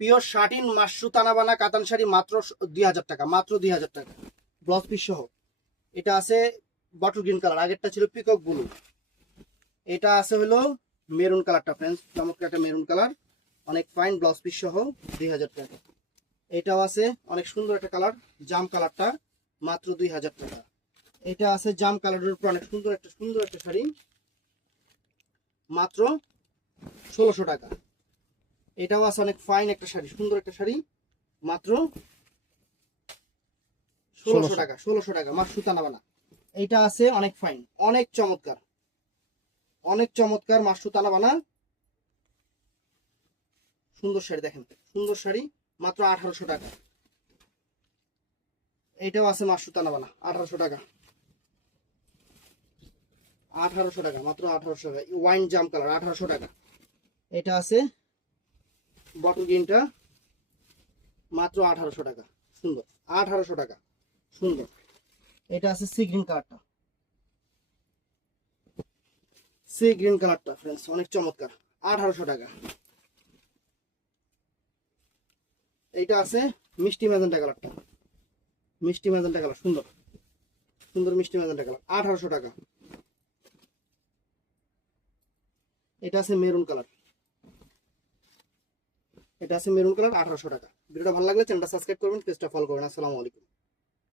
Pure satin Mashru তানাবানা কাতান শাড়ি মাত্র 2000 টাকা, মাত্র 2000 টাকা ব্লাউজ পিস সহ। এটা আছে বটল গ্রিন কালার, আগেরটা ছিল পিকক ব্লু। এটা আছে হলো মেরুন কালারটা ফ্রেন্ডস, চমৎকার একটা মেরুন কালার, অনেক ফাইন ব্লাউজ পিস সহ 2000 টাকা। এটাও আছে অনেক সুন্দর একটা কালার, জাম কালারটা মাত্র 2000 টাকা। এটা আছে জাম কালারের উপর অনেক সুন্দর একটা শাড়ি, মাত্র 1600 টাকা। এটাও আছে অনেক ফাইন একটা শাড়ি, সুন্দর একটা শাড়ি, মাত্র 1600 টাকা। 1600 টাকা মাশরু তানাবানা। এইটা আছে অনেক ফাইন, অনেক চমৎকার, অনেক চমৎকার মাশরু তানাবানা সুন্দর শাড়ি, দেখেন সুন্দর শাড়ি, মাত্র 1800 টাকা। এইটাও আছে মাশরু তানাবানা 1800 টাকা, 1800 টাকা, মাত্র 1800 টাকা। ওয়াইন জাম কালার 1800 টাকা। এটা আছে বটল গ্রিনটা মাত্র 1800 টাকা, সুন্দর 1800 টাকা, সুন্দর। এটা আছে সি গ্রিন কালারটা, সি গ্রিন কালারটা ফ্রেন্ডস অনেক চমৎকার, 1800 টাকা। এইটা আছে মিষ্টি ম্যাজেন্টা কালারটা, মিষ্টি ম্যাজেন্টা কালার, সুন্দর সুন্দর মিষ্টি ম্যাজেন্টা কালার, 1800 টাকা। এটা আছে মেরুন কালার, এটা আছে মেরুন কালার, 1800 টাকা। ভিডিওটা ভালো লাগলে চ্যানেলটা সাবস্ক্রাইব করবেন, পেজটা ফলো করবেন। আসসালামু আলাইকুম।